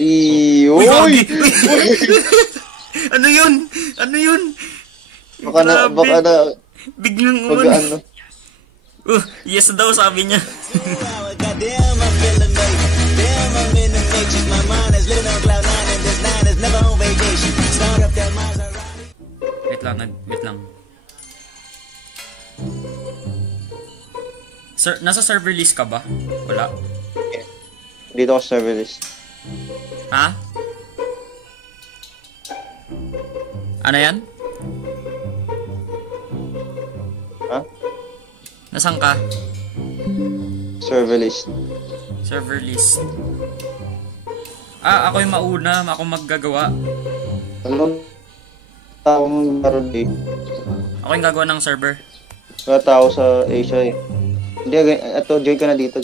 Uy, Gagi! uy! Ano yun? Ano yun? Baka na, Biglang pag umano. ano. Yes daw, sabi niya. Wait lang. Sir, nasa server list ka ba? Wala. Dito ako sa server list. Ha? Ano yan? Ha? Nasaan ka? Server list. Server list. Ako yung mauna. Ako maggagawa. Anong tao mong laro eh? Ako yung gagawa ng server. Mga tao sa Asia eh. Hindi, ito, join ka na dito.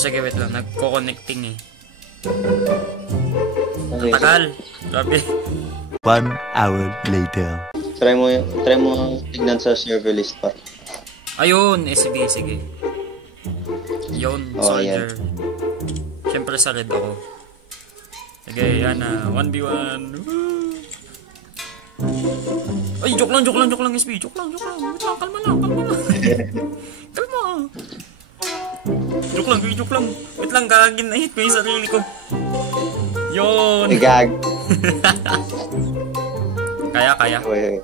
Sige, wait lang. Nagko-connecting eh. Okay. Tagal. Grabe. 1 hour later. Try mo tignan sa server list pa. Ayun, sige. Yun, soldier. Yan. Siyempre sa red ako. Sige, yan na. 1v1. Ay, joke lang, SB. Joke lang. Wait lang, kalma lang. Kalma. Joke lang. Wait lang, gagawin na hit ko yung sarili ko. Yun. Gag. Kaya. Uy.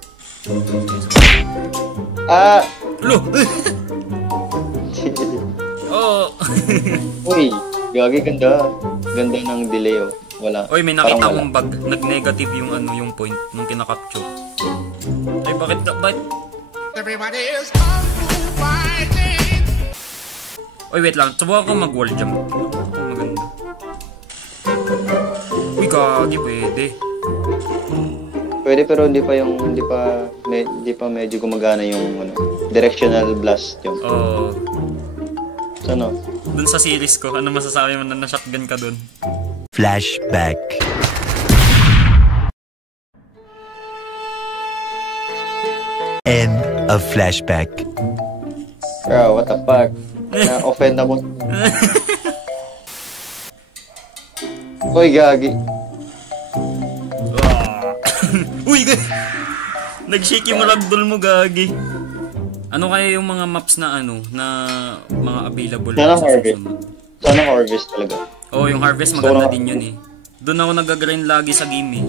Lo! Oh. Uy, gagi ganda. Ganda ng delay oh. Wala. Oy, may nakita akong bug. Nag-negative yung point nung kinakapture. Ay, bakit? Everybody is fighting. Oy, wait lang. Subukan ko mag-wall jump. Maganda. Uy, gagi, pwede. Pwede pero hindi pa medyo gumagana yung directional blast yung. Ano? Dun sa series ko, ano masasabi mo na na-shotgun ka dun? Flashback. End of flashback. Bro, what the fuck? Na-offend ako. Uy, gagi. Uy, nag-shake yung ragdoll mo, gagi. Ano kaya yung mga maps na na mga available? Sana harvest talaga. Oh, yung harvest maganda din yun eh. Doon ako nag-grind lagi sa game eh.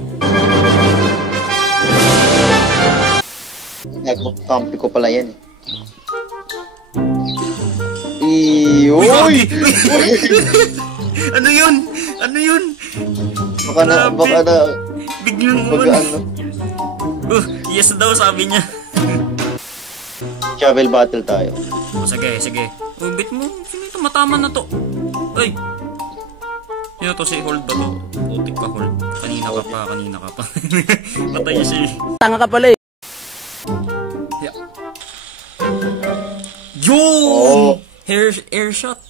Nag-campi ko pala yan eh. Uy! Ano yun? Baka na, biglang ano. Yes daw, sabi niya. Shovel battle tayo. Sige. Bit mo, sino ito? Matama na to. Ay! Sino to? Si Hold ba to? Putik ka, Hold. Kanina ka pa. Patay siya eh. Tanga ka pala eh. Yeah. Yun! Air shot.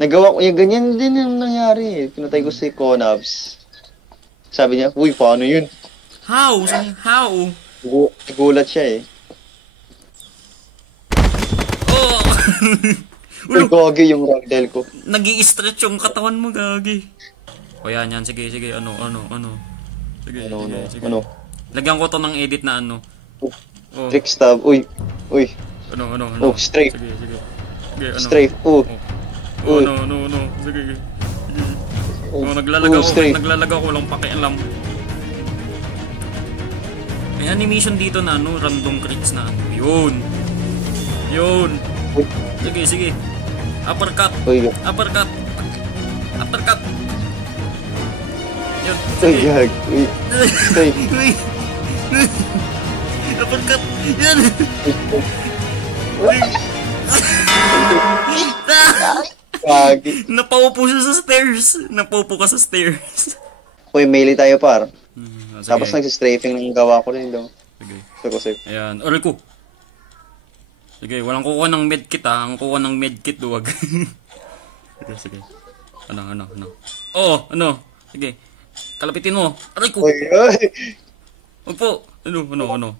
Nagawa ko, yung ganyan din yung nangyari eh. Pinatay ko si Konabs. Sabi niya, uy, paano yun? How? Nagulat siya eh. Oh! Uy, gagi yung ragdel ko. Nag-i-stretch yung katawan mo, gagi. O yan. Sige. Ano? Sige. Ano? Lagyan ko to ng edit na ano. Oh. Trick stab. Uy. Ano? Oh, strafe. Sige. Ano? Strafe. Oh. No. Sige. Oh, naglalagaw ko lang pakialam. May animation dito na random crits na Yun. Sige. Uppercut. Yun. Uy, gag. Uy. Uppercut. Yan. Gagi. Napaupo siya sa stairs. Napaupo ka sa stairs. Uy, melee tayo par. Sige. Tapos nagsistrafing ng gawa ko rin daw. Sige. Ayan. Oray ko. Sige, walang kukuha ng medkit Ang kukuha ng medkit, duwag. Sige. Ano? Oo, ano? Sige. Kalapitin mo. Aray ko. Uy. Huwag po. Ano?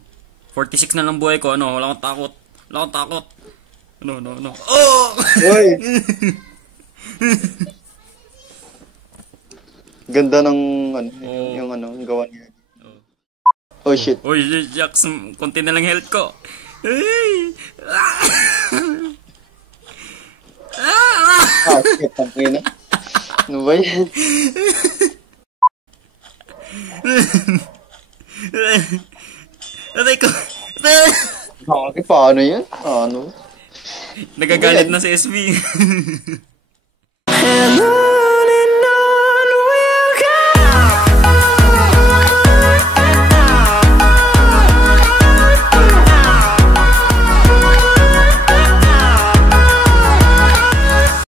46 na lang buhay ko. Wala akong takot. Ano? Oh! Uy. Ganda ng, ano, Oo. yung ano, yung gawa niya. Oh. Oh, shit. Uy, Jax, konti na lang health ko. Ay! Ah, shit, tangin na. Ano ba yan? Aray ko. Bakit, paano yan? Ano? Nagagalit na si SB. Hello.